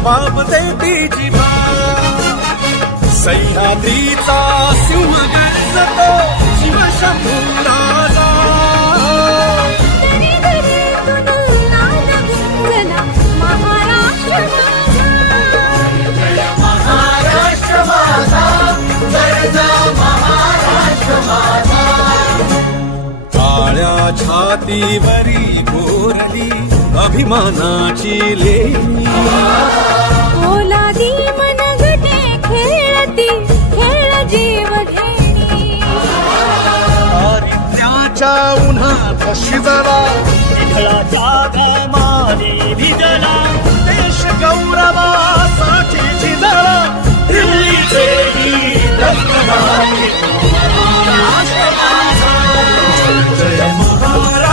जबाब देती जिभा सह्याद्रीचा सिंह गर्जतो शिवशंभू राजा महाराष्ट्र माझा गरजा महाराष्ट्र माझा काळ्या छातीवरी गोरली अभिमानाची लेणी ओलादी मनगटे खेळती खेळ जीव घेणी दारिद्र्याच्या उन्हात शिजला विठ्ठलाच्या गमाने भिजला देश गौरवासाठी झिजला दिल्लीचे ही दत्तनाने महाराष्ट्र माझा जय महाराष्ट्र